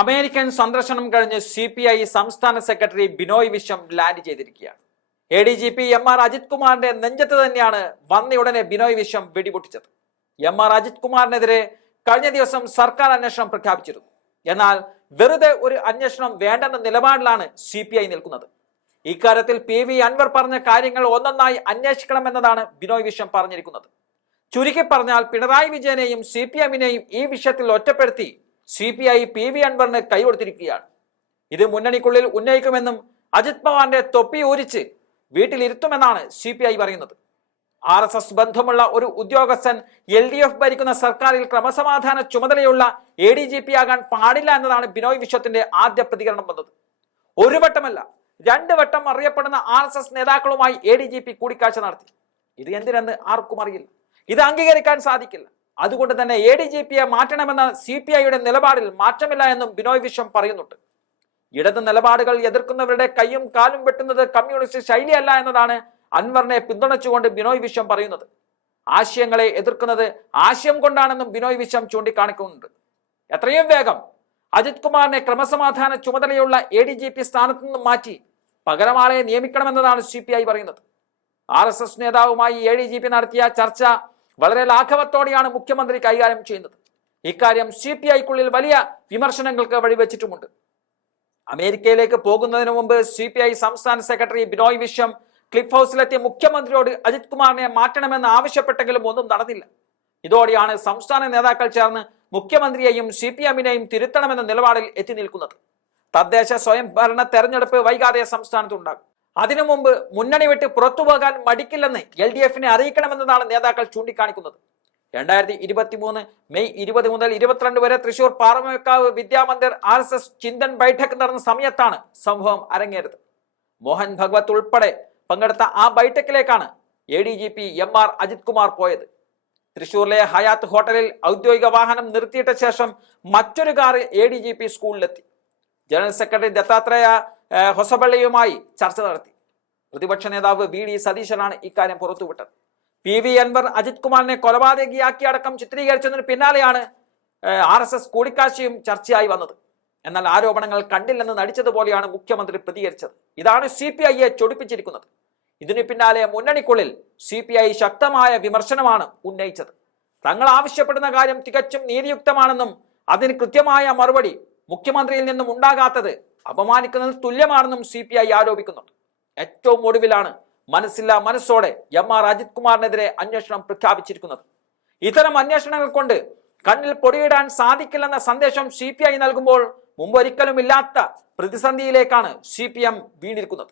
American സന്ദർശനം കഴിഞ്ഞ് C P I സംസ്ഥാന സെക്രട്ടറി ബിനോയ് വിശ്വം ലാൻഡ് ചെയ്തിരിക്കുകയാണ്. A D G P M R Ajith കുമാറിന്റെ നെഞ്ചത്ത് തന്നെയാണ് വന്നയുടനെ ബിനോയ് വിശ്വം വെടിപൊട്ടിച്ചത്. എം ആർ അജിത് കുമാറിനെതിരെ കഴിഞ്ഞ ദിവസം സർക്കാർ അന്വേഷണം പ്രഖ്യാപിച്ചിരുന്നു. എന്നാൽ വെറുതെ ഒരു അന്വേഷണം വേണ്ടെന്ന നിലപാടിലാണ് സി പി ഐ നിൽക്കുന്നത്. ഇക്കാര്യത്തിൽ പി വി അൻവർ പറഞ്ഞ കാര്യങ്ങൾ ഒന്നൊന്നായി അന്വേഷിക്കണമെന്നതാണ് ബിനോയ് വിശ്വം പറഞ്ഞിരിക്കുന്നത്. ചുരുക്കി പറഞ്ഞാൽ പിണറായി വിജയനെയും സി പി എമ്മിനെയും ഈ വിഷയത്തിൽ ഒറ്റപ്പെടുത്തി C P I P V അൻവറിന് കൈകൊടുത്തിരിക്കുകയാണ്. ഇത് മുന്നണിക്കുള്ളിൽ ഉന്നയിക്കുമെന്നും അജിത് പവാന്റെ തൊപ്പി ഊരിച്ച് വീട്ടിലിരുത്തുമെന്നാണ് സി പി ഐ പറയുന്നത്. ആർ എസ് എസ് ബന്ധമുള്ള ഒരു ഉദ്യോഗസ്ഥൻ എൽ ഡി എഫ് ഭരിക്കുന്ന സർക്കാരിൽ ക്രമസമാധാന ചുമതലയുള്ള എ ഡി ജി പി ആകാൻ പാടില്ല എന്നതാണ് ബിനോയ് വിശ്വത്തിന്റെ ആദ്യ പ്രതികരണം വന്നത്. ഒരു വട്ടമല്ല രണ്ട് വട്ടം അറിയപ്പെടുന്ന ആർ എസ് എസ് നേതാക്കളുമായി എ ഡി ജി പി കൂടിക്കാഴ്ച നടത്തി. ഇത് എന്തിനെന്ന് ആർക്കും അറിയില്ല. ഇത് അംഗീകരിക്കാൻ സാധിക്കില്ല. അതുകൊണ്ട് തന്നെ എ ഡി ജി പിയെ മാറ്റണമെന്ന സി പി ഐയുടെ നിലപാടിൽ മാറ്റമില്ല എന്നും ബിനോയ് വിശ്വം പറയുന്നുണ്ട്. ഇടത് നിലപാടുകൾ എതിർക്കുന്നവരുടെ കൈയും കാലും വെട്ടുന്നത് കമ്മ്യൂണിസ്റ്റ് ശൈലിയല്ല എന്നതാണ് അൻവറിനെ പിന്തുണച്ചുകൊണ്ട് ബിനോയ് വിശ്വം പറയുന്നത്. ആശയങ്ങളെ എതിർക്കുന്നത് ആശയം കൊണ്ടാണെന്നും ബിനോയ് വിശ്വം ചൂണ്ടിക്കാണിക്കുന്നുണ്ട്. എത്രയും വേഗം അജിത് കുമാറിനെ ക്രമസമാധാന ചുമതലയുള്ള എ ഡി ജി പി സ്ഥാനത്തു നിന്നും മാറ്റി പകരമാളെ നിയമിക്കണമെന്നതാണ് സി പി ഐ പറയുന്നത്. ആർ എസ് എസ് നേതാവുമായി എ ഡി ജി പി നടത്തിയ ചർച്ച വളരെ ലാഘവത്തോടെയാണ് മുഖ്യമന്ത്രി കൈകാര്യം ചെയ്യുന്നത്. ഇക്കാര്യം സി പി ഐക്കുള്ളിൽ വലിയ വിമർശനങ്ങൾക്ക് വഴിവെച്ചിട്ടുമുണ്ട്. അമേരിക്കയിലേക്ക് പോകുന്നതിന് മുമ്പ് സി പി ഐ സംസ്ഥാന സെക്രട്ടറി ബിനോയ് വിശ്വം ക്ലിഫ് ഹൗസിലെത്തിയ മുഖ്യമന്ത്രിയോട് അജിത് കുമാറിനെ മാറ്റണമെന്ന് ആവശ്യപ്പെട്ടെങ്കിലും ഒന്നും നടന്നില്ല. ഇതോടെയാണ് സംസ്ഥാന നേതാക്കൾ ചേർന്ന് മുഖ്യമന്ത്രിയെയും സി പി എമ്മിനെയും തിരുത്തണമെന്ന നിലപാടിൽ എത്തി നിൽക്കുന്നത്. തദ്ദേശ സ്വയംഭരണ തെരഞ്ഞെടുപ്പ് വൈകാതെ സംസ്ഥാനത്തുണ്ടാകും. അതിനു മുമ്പ് മുന്നണി വിട്ട് പുറത്തു പോകാൻ മടിക്കില്ലെന്ന് എൽ ഡി എഫിനെ അറിയിക്കണമെന്നതാണ് നേതാക്കൾ ചൂണ്ടിക്കാണിക്കുന്നത്. രണ്ടായിരത്തി ഇരുപത്തി മൂന്ന് മെയ് ഇരുപത് മുതൽ ഇരുപത്തിരണ്ട് വരെ Thrissur Paramekkavu Vidyamandir R S S Chintan Baithak നടന്ന സമയത്താണ് സംഭവം അരങ്ങേറിയത്. മോഹൻ ഭഗവത് ഉൾപ്പെടെ പങ്കെടുത്ത ആ ബൈഠക്കിലേക്കാണ് A D G P M R Ajith Kumar പോയത്. തൃശൂരിലെ ഹയാത്ത് ഹോട്ടലിൽ ഔദ്യോഗിക വാഹനം നിർത്തിയിട്ട ശേഷം മറ്റൊരു കാറിൽ എ ഡി ജി പി സ്കൂളിലെത്തി. ജനറൽ സെക്രട്ടറി ദത്താത്രേയ ഹൊസബള്ളയുമായി ചർച്ച നടത്തി. പ്രതിപക്ഷ നേതാവ് വി ഡി സതീശനാണ് ഇക്കാര്യം പുറത്തുവിട്ടത്. പി വി അൻവർ അജിത് കുമാറിനെ കൊലപാതകിയാക്കി അടക്കം ചിത്രീകരിച്ചതിന് പിന്നാലെയാണ് ആർ എസ് എസ് കൂടിക്കാഴ്ചയും ചർച്ചയായി വന്നത്. എന്നാൽ ആരോപണങ്ങൾ കണ്ടില്ലെന്ന് നടിച്ചതുപോലെയാണ് മുഖ്യമന്ത്രി പ്രതികരിച്ചത്. ഇതാണ് സി പി ഐയെ ചൊടിപ്പിച്ചിരിക്കുന്നത്. ഇതിനു പിന്നാലെ മുന്നണിക്കുള്ളിൽ സി പി ഐ ശക്തമായ വിമർശനമാണ് ഉന്നയിച്ചത്. തങ്ങൾ ആവശ്യപ്പെടുന്ന കാര്യം തികച്ചും നീതിയുക്തമാണെന്നും അതിന് കൃത്യമായ മറുപടി മുഖ്യമന്ത്രിയിൽ നിന്നും ഉണ്ടാകാത്തത് അപമാനിക്കുന്നത് തുല്യമാണെന്നും സി പി ഐ ആരോപിക്കുന്നുണ്ട്. ഏറ്റവും ഒടുവിലാണ് മനസ്സില്ല മനസ്സോടെ എം ആർ അജിത് കുമാറിനെതിരെ അന്വേഷണം പ്രഖ്യാപിച്ചിരിക്കുന്നത്. ഇത്തരം അന്വേഷണങ്ങൾ കൊണ്ട് കണ്ണിൽ പൊടിയിടാൻ സാധിക്കില്ലെന്ന സന്ദേശം സി പി ഐ നൽകുമ്പോൾ മുമ്പൊരിക്കലും ഇല്ലാത്ത പ്രതിസന്ധിയിലേക്കാണ് സി പി എം വീണിരിക്കുന്നത്.